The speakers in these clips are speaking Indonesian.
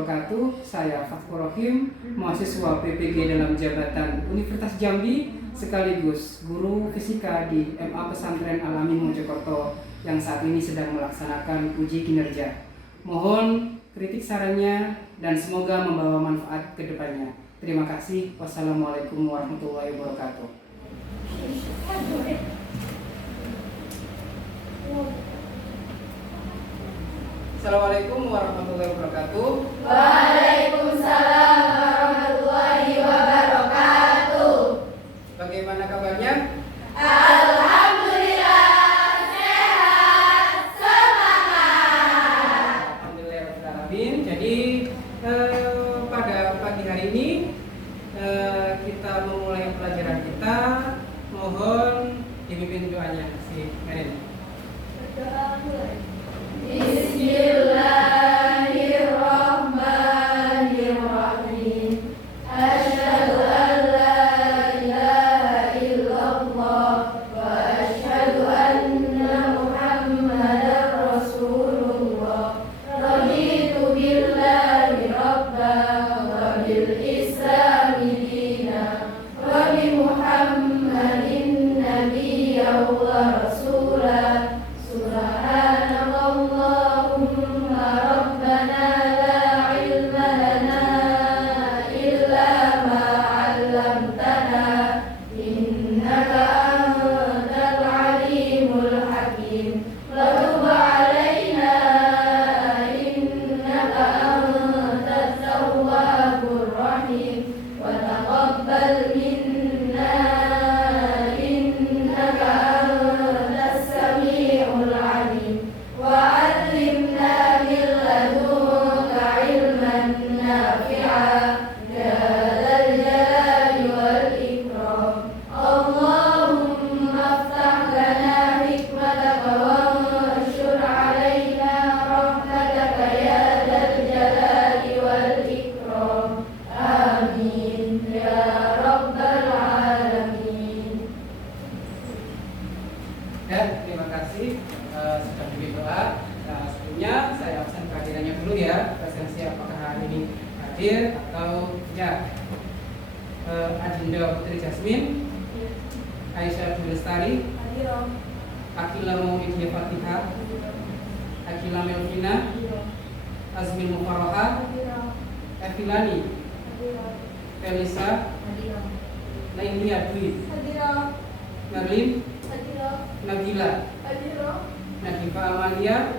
wabarakatuh. Saya Fathur Rahim, mahasiswa PPG dalam jabatan Universitas Jambi sekaligus guru fisika di MA Pesantren Al-Amin Mojokerto yang saat ini sedang melaksanakan uji kinerja. Mohon kritik sarannya dan semoga membawa manfaat ke depannya. Terima kasih. Wassalamualaikum warahmatullahi wabarakatuh. Assalamualaikum warahmatullahi wabarakatuh. Waalaikumsalam warahmatullahi wabarakatuh. Bagaimana kabarnya? Alhamdulillah, sehat, semangat. Alhamdulillahirrahmanirrahim. Jadi pada pagi hari ini kita memulai pelajaran kita. Mohon dipimpin doanya si Merin. Berdoa mulai. Bismillahirrahmanirrahim. Asyhadu an la ilaha illallah wa asyhadu anna Muhammadar Rasulullah. Raditu billahi rabban wa bil islami dinan wa bi Muhammadin nabiyyan wa rasulan. Subhanallahumma rabbana la ilma lana illa ma 'allamtana innaka antal alimul hakim. Wa tub 'alaina innaka antat tawwabur rahim wa taqabbal minna innaka antas sami'ul alim. وعلمنا من لدنك علما نافعا يا ذا الجلال والإكرام. اللهم افتح لنا حكمتك وانشر علينا رحمتك يا ذا الجلال والإكرام. آمين يا رب العالمين. Ya, terima kasih sudah diberi doa. Sebelumnya saya absen kehadirannya dulu ya. Presensi apakah hari ini hadir atau tidak? Adinda Putri Jasmine, Aisyah Lestari, Akila Maulidiyah Fatihah, Akila Melvina, Azmin Mufarahah, Evilani, Felisa, Naimia Dwi, Merlin, Nabila, Nadifa Amalia,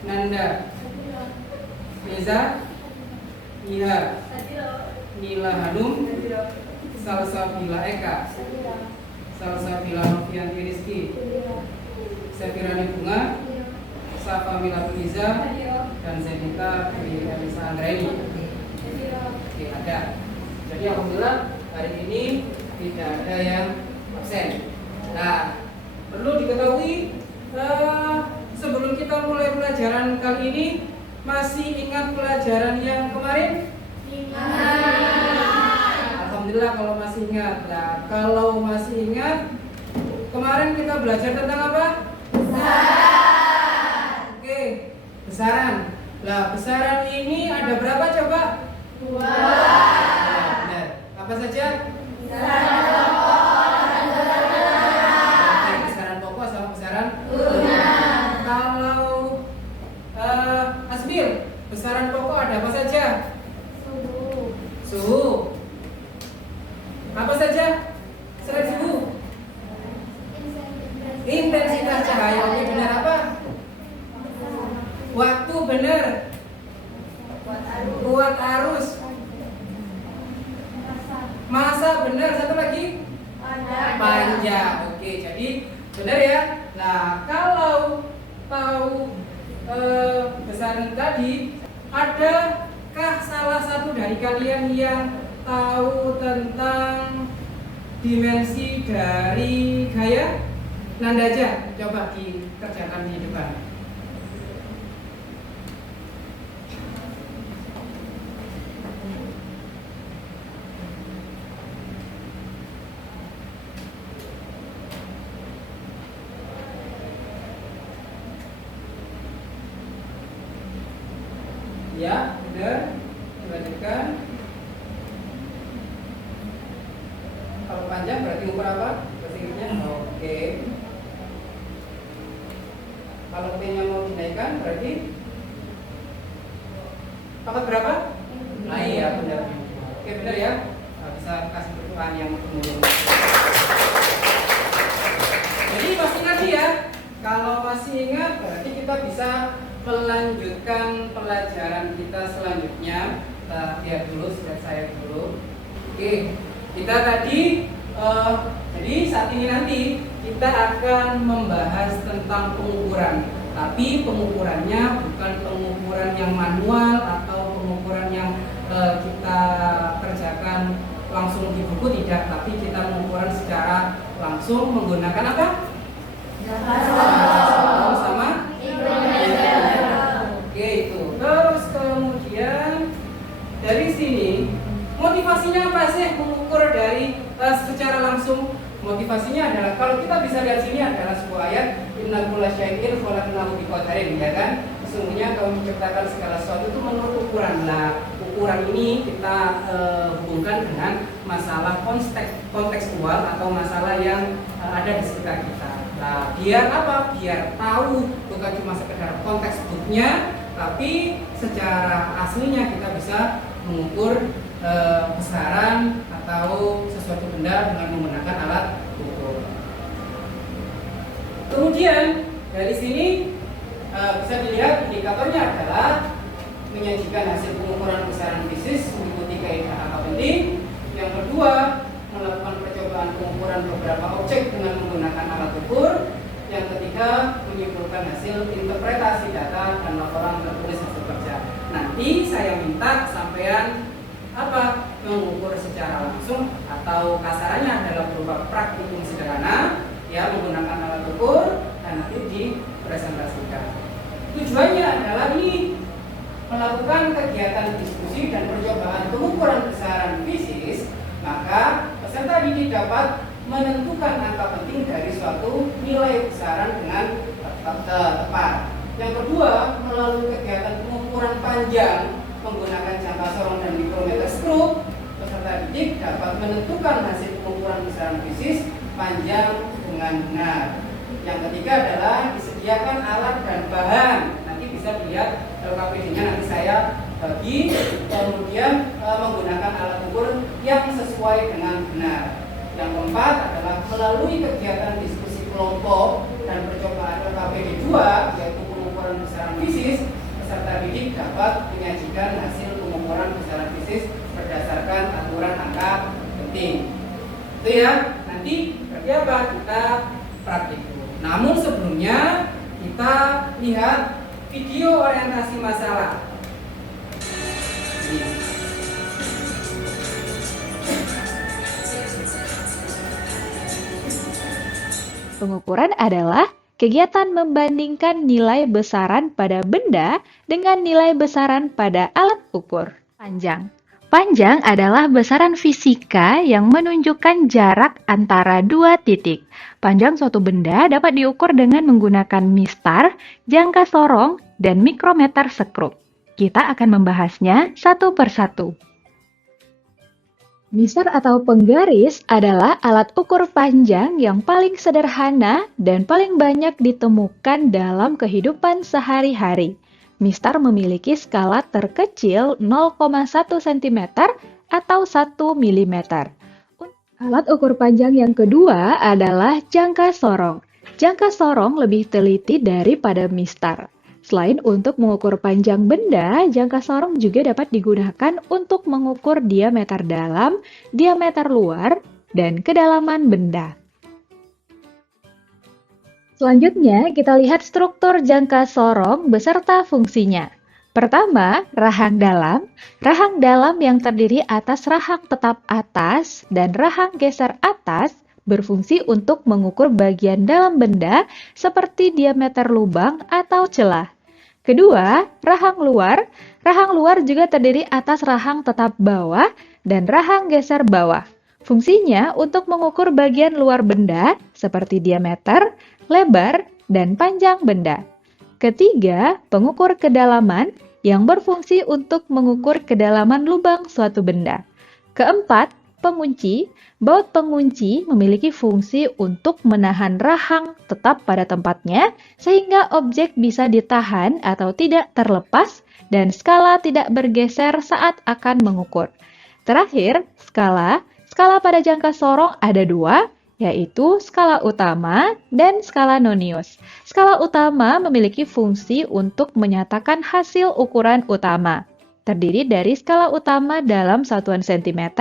Nanda, Reza, Iha, Nila Hanum, Salsabila Eka, Salsabila Novianti Rizki, Sefirani Bunga, Safa Mila Tuliza, dan Zedita Dwi Elisa Anggraini. Oke, ada. Jadi alhamdulillah hari ini tidak ada yang absen. Nah, perlu diketahui sebelum kita mulai pelajaran kali ini, masih ingat pelajaran yang kemarin? Ingat. Alhamdulillah kalau masih ingat. Nah, kalau masih ingat, kemarin kita belajar tentang apa? Besaran. Oke, besaran. Nah, besaran ini ada berapa coba? 2. Nah, benar. Apa saja? Besaran pokok dan Besaran pokok sama besaran turunan. Kalau Asbil, besaran pokok ada apa saja? Suhu. Apa saja? Selain suhu? Intensitas cahaya. Oke, benar apa? Waktu, benar. Kuat arus. Masa, benar. Satu lagi? Panjang. Oke, jadi benar ya. Nah, kalau tahu besaran tadi, adakah salah satu dari kalian yang tahu tentang dimensi dari gaya? Nanda aja, coba dikerjakan di depan. Ya, benar. lanjutkan. Kalau panjang berarti ukur apa? Bahasa Inggrisnya? Oke. Kalau P-nya mau dinaikkan berarti pangkat berapa? Nah iya benar. Oke benar ya. Nah, bisa kasih pertukaran yang menurun. Jadi masih ingat ya. Kalau masih ingat berarti kita bisa melanjutkan pelajaran kita selanjutnya. Kita lihat dulu, slide saya dulu. Oke, kita tadi jadi saat ini nanti kita akan membahas tentang pengukuran. Tapi pengukurannya bukan pengukuran yang manual atau pengukuran yang kita kerjakan langsung di buku, tidak. Tapi kita pengukuran secara langsung menggunakan apa? Sama oke itu. Terus kemudian dari sini motivasinya apa sih mengukur dari secara langsung? Motivasinya adalah kalau kita bisa lihat sini adalah sebuah ayat inna kulla syai'in khalaqnahu biqadarin, ya kan? Sesungguhnya kalau menciptakan segala sesuatu itu menurut ukuran. Nah, ukuran ini kita hubungkan dengan masalah kontekstual atau masalah yang ada di sekitar kita. Nah, biar apa? Biar tahu bukan cuma sekedar konteks booknya, tapi secara aslinya kita bisa mengukur besaran atau sesuatu benda dengan menggunakan alat ukur. Kemudian dari sini bisa dilihat indikatornya adalah menyajikan hasil pengukuran besaran fisis mengikuti kaidah angka penting. Yang kedua, melakukan percobaan pengukuran beberapa objek dengan menggunakan alat ukur. Yang ketiga, menyimpulkan hasil interpretasi data dan laporan tertulis hasil kerja. Nanti saya minta sampean apa? Mengukur secara langsung atau kasarannya adalah berupa praktikum sederhana ya, menggunakan alat ukur dan nanti dipresentasikan. Tujuannya adalah ini melakukan kegiatan diskusi dan percobaan pengukuran besaran fisis, maka peserta didik dapat menentukan angka penting dari suatu nilai besaran dengan tepat. Yang kedua, melalui kegiatan pengukuran panjang menggunakan jangka sorong dan mikrometer stroke, peserta didik dapat menentukan hasil pengukuran besaran fisis panjang dengan benar. Yang ketiga adalah disediakan alat dan bahan. Nanti bisa dilihat LKPD-nya nanti saya bagi, kemudian menggunakan alat ukur yang sesuai dengan benar. Yang keempat adalah melalui kegiatan diskusi kelompok dan percobaan LKPD 2, yaitu pengukuran besaran fisis, peserta didik dapat menyajikan hasil pengukuran besaran fisis berdasarkan aturan angka penting. Itu ya, nanti berarti apa? Kita praktikum. Namun sebelumnya kita lihat video orientasi masalah. Pengukuran adalah kegiatan membandingkan nilai besaran pada benda dengan nilai besaran pada alat ukur. Panjang. Panjang adalah besaran fisika yang menunjukkan jarak antara dua titik. Panjang suatu benda dapat diukur dengan menggunakan mistar, jangka sorong, dan mikrometer sekrup. Kita akan membahasnya satu persatu. Mistar atau penggaris adalah alat ukur panjang yang paling sederhana dan paling banyak ditemukan dalam kehidupan sehari-hari. Mistar memiliki skala terkecil 0,1 cm atau 1 mm. Alat ukur panjang yang kedua adalah jangka sorong. Jangka sorong lebih teliti daripada mistar. Selain untuk mengukur panjang benda, jangka sorong juga dapat digunakan untuk mengukur diameter dalam, diameter luar, dan kedalaman benda. Selanjutnya, kita lihat struktur jangka sorong beserta fungsinya. Pertama, rahang dalam. Rahang dalam yang terdiri atas rahang tetap atas dan rahang geser atas berfungsi untuk mengukur bagian dalam benda seperti diameter lubang atau celah. Kedua, rahang luar. Rahang luar juga terdiri atas rahang tetap bawah dan rahang geser bawah. Fungsinya untuk mengukur bagian luar benda seperti diameter, lebar, dan panjang benda. Ketiga, pengukur kedalaman. yang berfungsi untuk mengukur kedalaman lubang suatu benda. Keempat, pengunci. Baut pengunci memiliki fungsi untuk menahan rahang tetap pada tempatnya sehingga objek bisa ditahan atau tidak terlepas dan skala tidak bergeser saat akan mengukur. Terakhir, skala. Skala pada jangka sorong ada dua, yaitu skala utama dan skala nonius. Skala utama memiliki fungsi untuk menyatakan hasil ukuran utama. Terdiri dari skala utama dalam satuan cm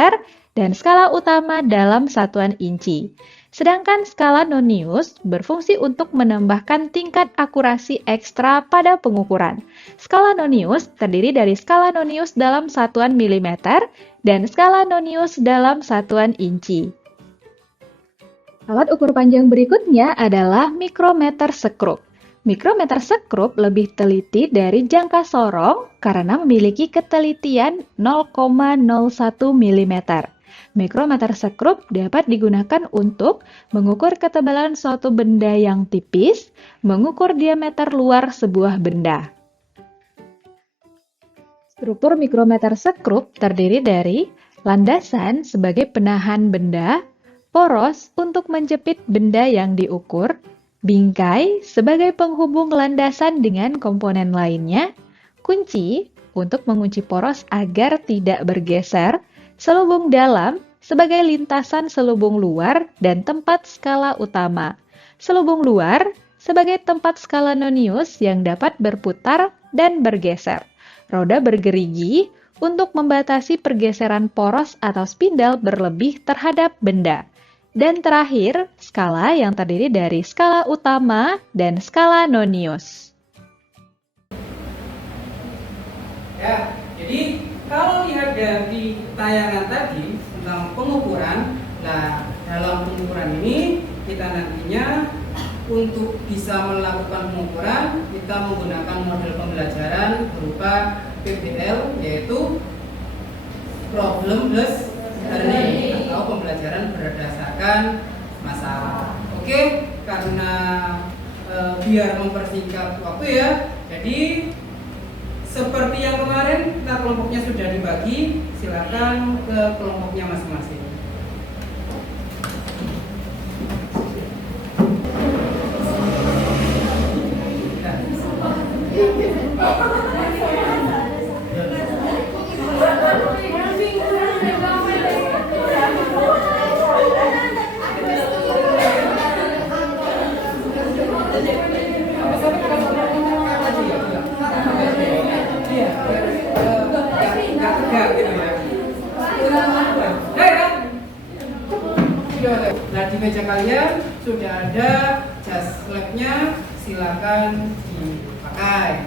dan skala utama dalam satuan inci. Sedangkan skala nonius berfungsi untuk menambahkan tingkat akurasi ekstra pada pengukuran. Skala nonius terdiri dari skala nonius dalam satuan milimeter dan skala nonius dalam satuan inci. Alat ukur panjang berikutnya adalah mikrometer sekrup. Mikrometer sekrup lebih teliti dari jangka sorong karena memiliki ketelitian 0,01 mm. Mikrometer sekrup dapat digunakan untuk mengukur ketebalan suatu benda yang tipis, mengukur diameter luar sebuah benda. Struktur mikrometer sekrup terdiri dari landasan sebagai penahan benda, poros untuk menjepit benda yang diukur, bingkai sebagai penghubung landasan dengan komponen lainnya, kunci untuk mengunci poros agar tidak bergeser, selubung dalam sebagai lintasan selubung luar dan tempat skala utama, selubung luar sebagai tempat skala nonius yang dapat berputar dan bergeser, roda bergerigi untuk membatasi pergeseran poros atau spindel berlebih terhadap benda. Dan terakhir, skala yang terdiri dari skala utama dan skala nonius. Ya, jadi kalau lihat dari tayangan tadi tentang pengukuran, nah dalam pengukuran ini kita nantinya untuk bisa melakukan pengukuran kita menggunakan model pembelajaran berupa PBL, yaitu problem based learning atau pembelajaran berdasarkan masalah. Oke, karena biar mempersingkat waktu ya, jadi seperti yang kemarin kita kelompoknya sudah dibagi, silakan ke kelompoknya masing-masing. Nah, di meja kalian sudah ada jas labnya, silakan dipakai.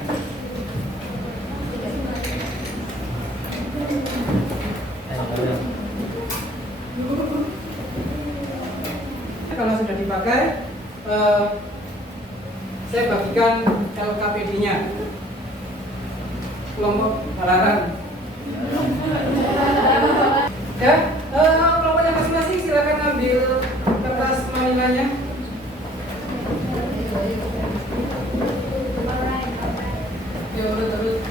Kalau sudah dipakai, saya bagikan LKPD-nya. Kelompok Balarang. Ya, kelompoknya masing-masing silakan ambil kertas manilanya. Ya, urut.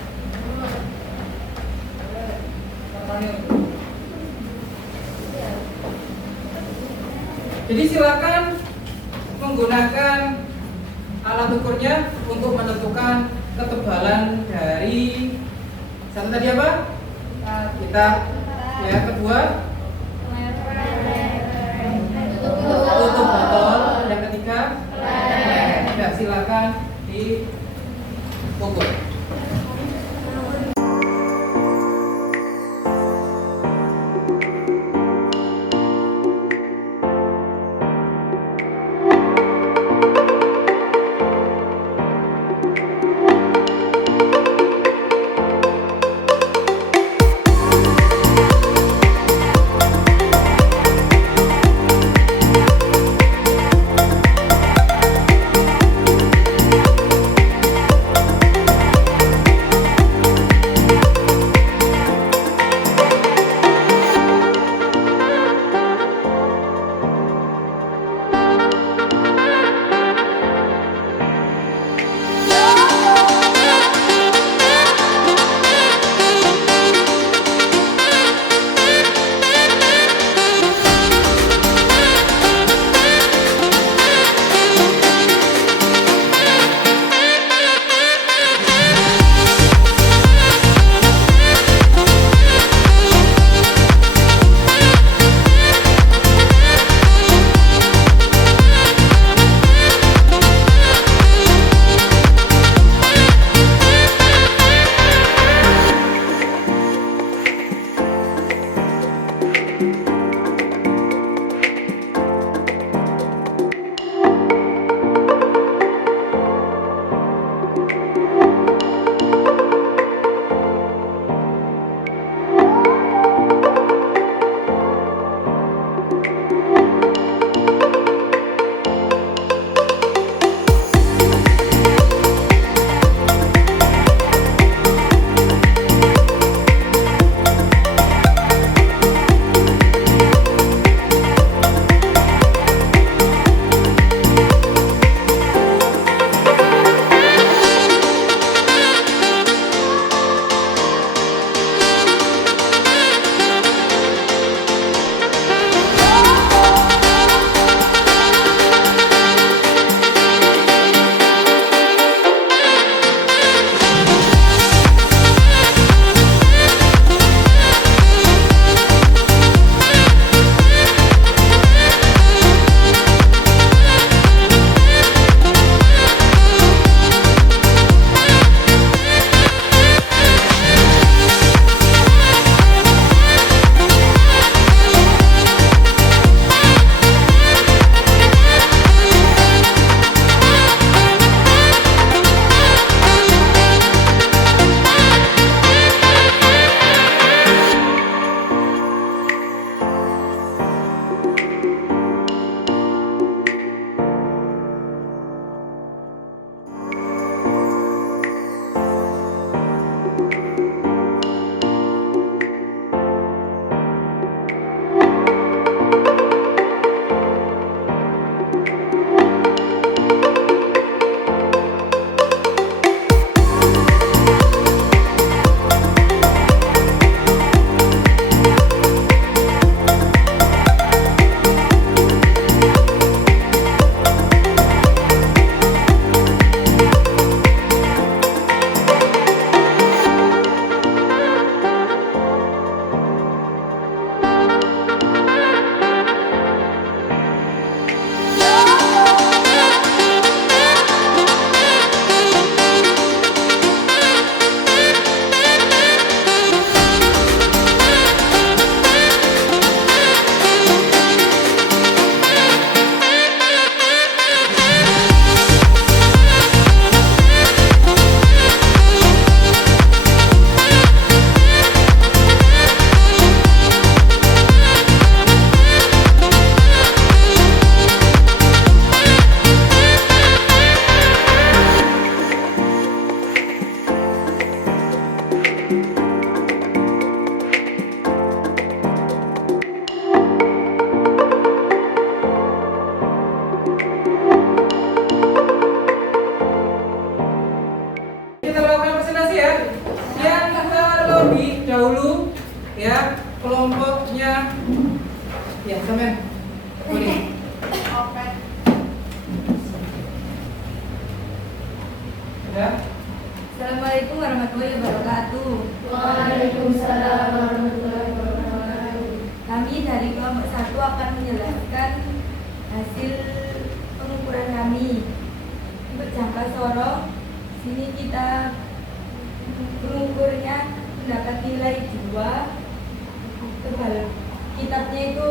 Jadi silakan menggunakan alat ukurnya untuk menentukan ketebalan dari satu tadi apa? Kita ya, kedua tutup botol, yang ketiga ya, silakan diukur. Ya, kelompoknya ya, sampean boleh. Oke. Udah? Assalamualaikum warahmatullahi wabarakatuh. Waalaikumsalam warahmatullahi wabarakatuh. Kami dari kelompok 1 akan menjelaskan hasil pengukuran kami. Untuk jangka sorong, sini kita mengukurnya mendapat nilai 2. Tebal kitabnya itu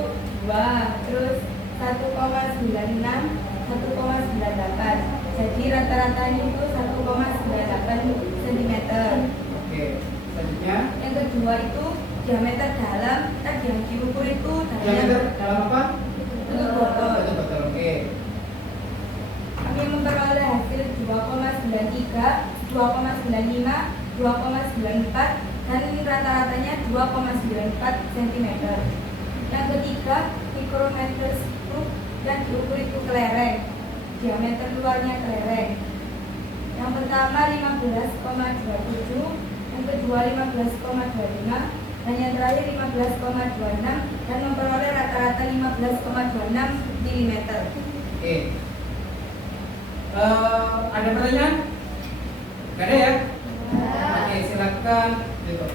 2, terus 1,96, 1,98. Jadi rata-ratanya itu 1,98 cm. Oke, selanjutnya Yang kedua itu diameter dalam, kita yang diukur itu diameter dalam apa? Tutup botol. Tutup botol. Oke. Kami memperoleh hasil 2,93, 2,95, 2,94 dan rata-ratanya 2,94 cm. Yang ketiga, mikrometer skrup yang diukur itu kelereng, diameter luarnya kelereng. Yang pertama 15,27, yang kedua 15,25, dan yang terakhir 15,26 dan memperoleh rata-rata 15,26 mm. Oke. Ada pertanyaan? Gak ada ya? Oke, silakan. Gitu.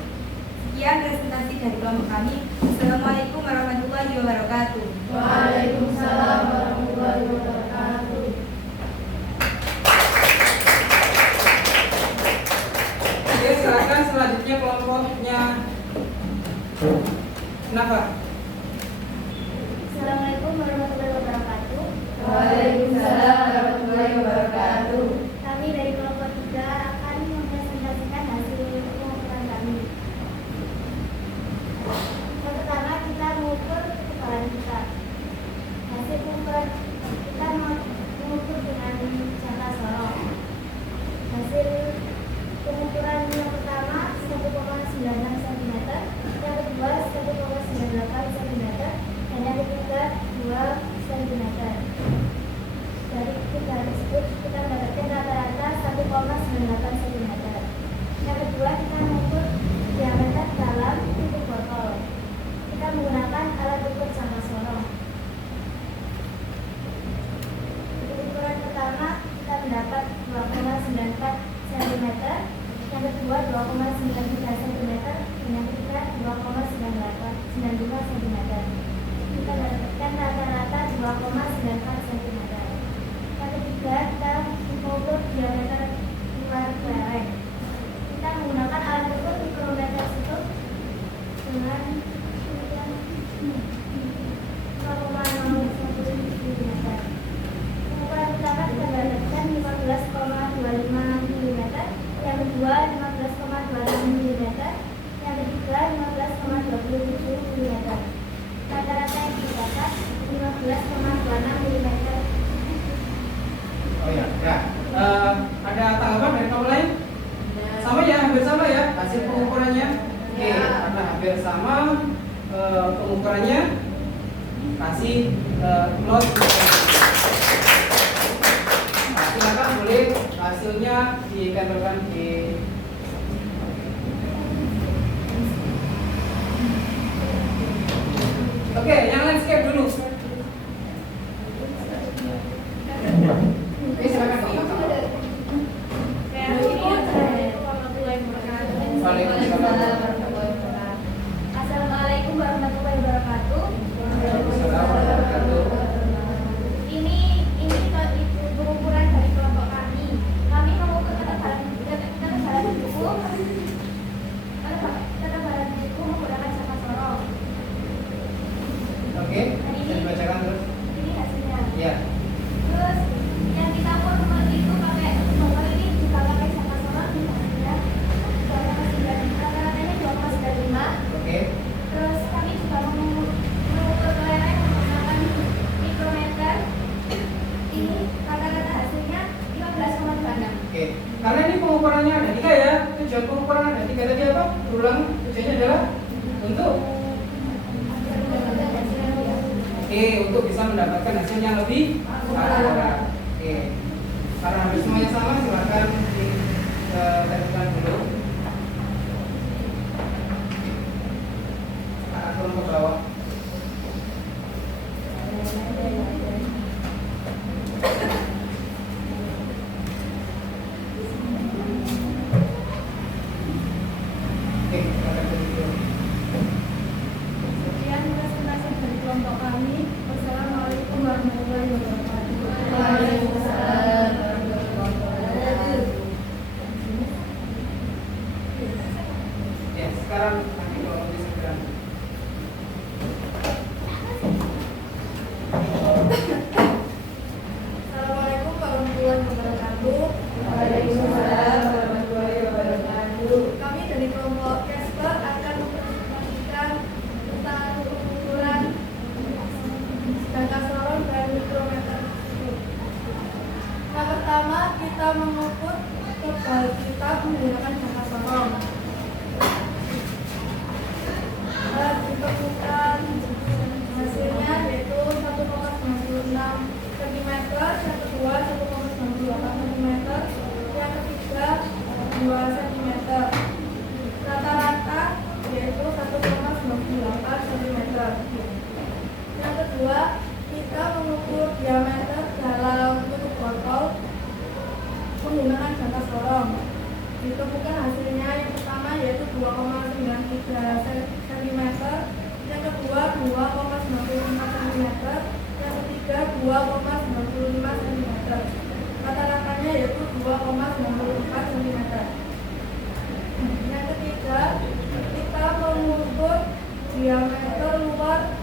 Sekian presentasi dari kelompok kami. Assalamualaikum warahmatullahi wabarakatuh. Waalaikumsalam warahmatullahi wabarakatuh. Oke, silakan selanjutnya kelompoknya. Kenapa? Assalamualaikum warahmatullahi wabarakatuh. Waalaikumsalam warahmatullahi wabarakatuh. Kami dari kelompok 3 akan mempresentasikan hasil pengukuran kami. Yang pertama kita mengukur kekebalan kita. Hasil pengukuran kita mengukur dengan jangka sorong. Hasil pengukuran yang pertama 1,96 cm, yang kedua 1,98 cm, dan yang ketiga 2 cm. Dari ketiga tersebut kita mendapatkan rata-rata 1,98 cm. Yang kedua kita mengukur diameter dalam tutup botol. Kita menggunakan alat ukur jangka sorong. Untuk ukuran pertama kita mendapat 2,94 cm, yang kedua 2,93 cm, dan yang ketiga 2,95 cm. Kita mendapatkan rata-rata 2,94 cm. Yang ketiga kita mengukur diameter luar kelereng. Kita menggunakan alat ukur mikrometer skrup dengan 0,01 mm. Pengukuran pertama kita mendapatkan 15,25 mm, yang kedua 15,26 mm, yang ketiga 15,27 mm. Rata-rata yang didapat 15,26 mm. Oh ya, ya. Ada tanggapan dari kamu lain? Sama ya, hampir sama ya hasil pengukurannya. Oke, karena hampir sama pengukurannya, kasih note. Nah, silakan boleh hasilnya ditempelkan di. Oke, yang lain skip dulu. Oke, silakan Pak. Assalamualaikum warahmatullahi wabarakatuh. Waalaikumsalam warahmatullahi wabarakatuh. Ini pengukuran dari kelompok kami. Kami mengukur ketebalan buku. Ketebalan buku menggunakan jangka sorong. Oke, bisa dibacakan terus. Ini hasilnya. Ya. Terus yang kita ukur itu pakai botol ini juga pakai jangka sorong ya. 2,95. Oke. Terus kami juga mengukur kelereng menggunakan mikrometer. Ini rata-rata hasilnya 15,26. Oke. Karena ini pengukurannya ada 3 ya. Tujuan pengukuran ada 3 tadi apa? Berulang. Tujuannya adalah untuk untuk bisa mendapatkan hasil yang lebih akurat. Oke. Karena hampir semuanya sama, silakan ditentukan dulu. kedua, kita mengukur diameter dalam tutup botol menggunakan jangka sorong. Ditemukan hasilnya yang pertama yaitu 2,93 cm, yang kedua 2,95 cm, yang ketiga 2,95 cm. Rata-ratanya yaitu 2,94 cm. Yang ketiga, kita mengukur diameter luar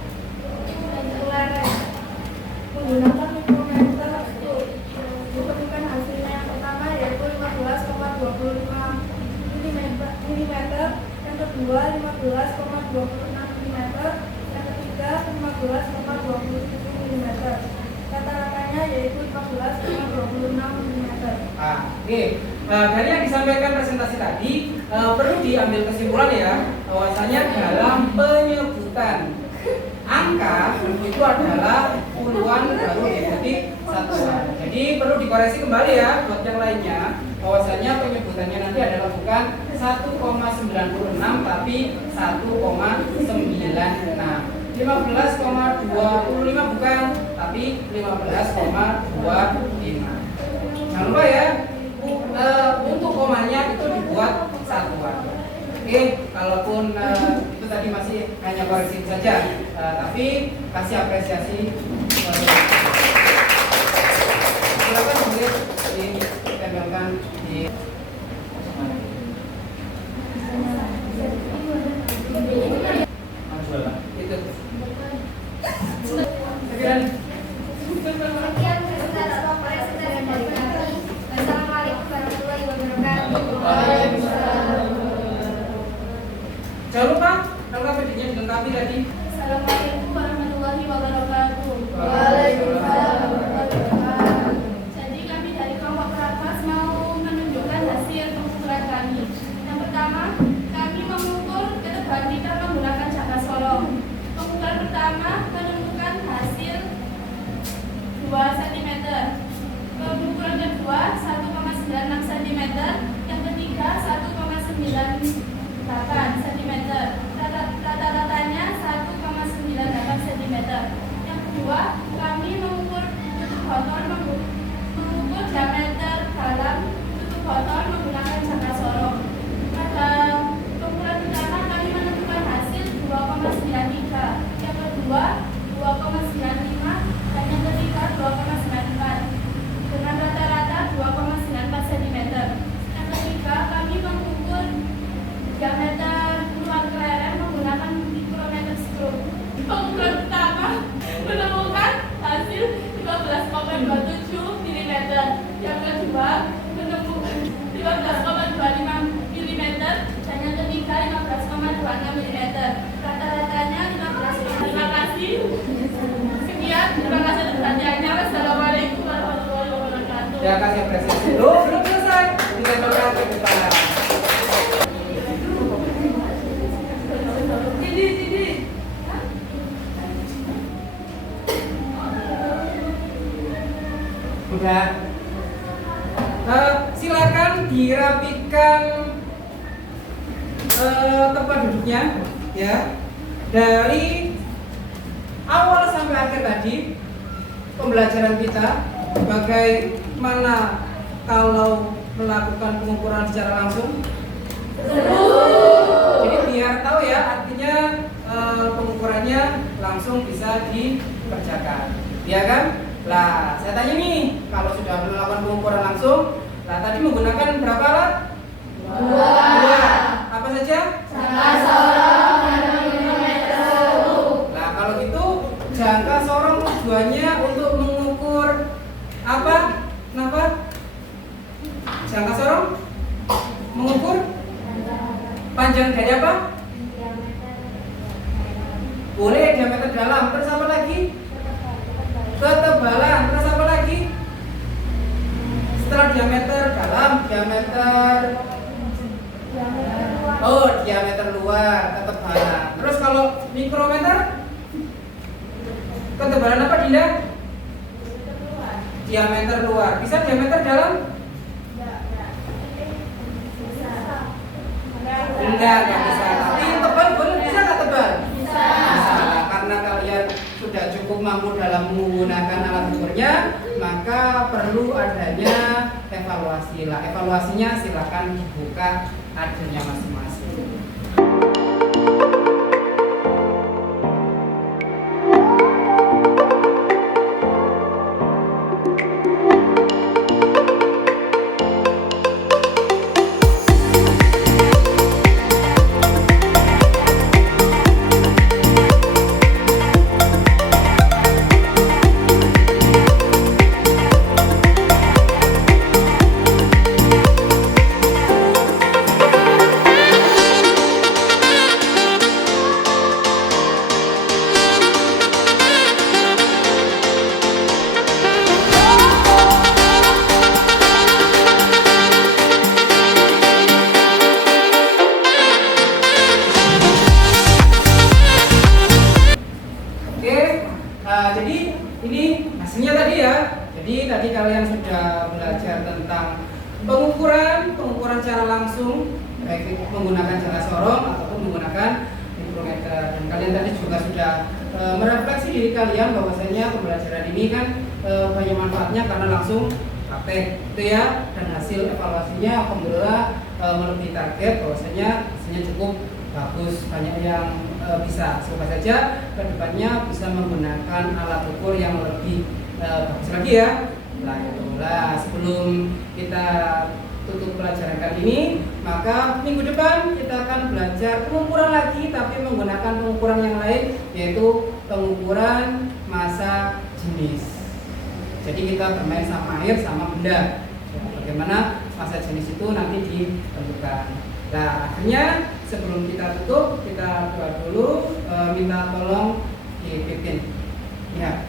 lereng menggunakan mikrometer. Ditemukan hasilnya yang pertama yaitu 15,25 mm, yang kedua 15,26 mm, yang ketiga 15,27 mm. Rata-ratanya yaitu 15,26 mm. Oke. Dari yang disampaikan presentasi tadi perlu diambil kesimpulan ya, bahwasanya dalam penyebutan angka itu adalah puluhan baru diikuti satuan. Jadi perlu dikoreksi kembali ya buat yang lainnya, bahwasanya penyebutannya nanti adalah bukan 1,96 tapi 1,96. 15,25 bukan, tapi 15,25. Jangan lupa ya, untuk komanya itu dibuat satuan. Oke, kalaupun itu tadi masih hanya koreksi saja, tapi kasih apresiasi. Silakan boleh ditempelkan di itu. Sekian. Sekian presentasi dari kami. Wassalamualaikum warahmatullahi wabarakatuh. Jangan lupa LKPD-nya dilengkapi tadi. Assalamualaikum warahmatullahi wabarakatuh. Waalaikumsalam. Jadi kami dari kelompok Pramas mau menunjukkan hasil pengukuran kami. Yang pertama, kami mengukur ketebalan tikar menggunakan jangka sorong. Pengukuran pertama menentukan hasil 2 cm. Pengukuran kedua 1,96 cm. Yang ketiga 1,98 cm. Rata-ratanya 1,98 cm. Yang kedua, kami mengukur tutup botol mengukur diameter dalam tutup botol menggunakan jangka sorong. Pada pengukuran pertama kami menentukan hasil 2,93, yang kedua 2,95 dan yang ketiga 2,94 dengan rata-rata 2,94 cm. Yang ketiga kami mengukur diameter luar lereng menggunakan mikrometer skrup. Pengukuran pertama menemukan hasil 15,27 mm, yang kedua menemukan 15,25 mm dan yang ketiga 15,26 mm. Rata-ratanya 15. Terima kasih. Sekian, terima kasih atas perhatiannya. Wassalamualaikum warahmatullahi wabarakatuh. Ya, kasih apresiasi. Belum selesai. Ditempelkan ke kepala. Udah. Silakan dirapikan tempat duduknya ya. Dari awal sampai akhir tadi pembelajaran kita bagaimana kalau melakukan pengukuran secara langsung. Jadi biar tahu ya, artinya pengukurannya langsung bisa dikerjakan, ya kan? Lah, saya tanya nih, kalau sudah melakukan pengukuran langsung, lah tadi menggunakan berapa alat? Dua. Apa saja? Jangka sorong dan mikrometer skrup. Nah, kalau gitu jangka sorong tujuannya untuk mengukur apa? Kenapa? Jangka sorong mengukur panjang dari apa? Boleh diameter dalam. Terus apa lagi? Ketebalan. Terus apa lagi? Setelah diameter dalam, diameter luar, ketebalan. Terus kalau mikrometer, ketebalan apa Dinda? Diameter luar. Bisa diameter dalam? Enggak bisa. Tapi tebal boleh, bisa nggak tebal? Bisa. Karena kalian sudah cukup adanya, maka perlu adanya evaluasi. Lah, evaluasinya silakan dibuka adanya masing-masing. Jadi ini hasilnya tadi ya. Jadi tadi kalian sudah belajar tentang pengukuran secara langsung, baik menggunakan jangka sorong ataupun menggunakan mikrometer. Dan kalian tadi juga sudah merefleksi diri kalian bahwasanya pembelajaran ini kan banyak manfaatnya karena langsung praktek, itu ya. Dan hasil evaluasinya alhamdulillah melebihi target, bahwasanya hasilnya cukup bagus, banyak yang bisa. Semoga saja kedepannya bisa menggunakan alat ukur yang lebih bagus lagi ya. Nah itulah, sebelum kita tutup pelajaran kali ini, maka minggu depan kita akan belajar pengukuran lagi, tapi menggunakan pengukuran yang lain, yaitu pengukuran massa jenis. Jadi kita bermain sama air sama benda, bagaimana massa jenis itu nanti ditentukan. Nah akhirnya sebelum kita tutup, kita doa dulu, minta tolong dipimpin ya.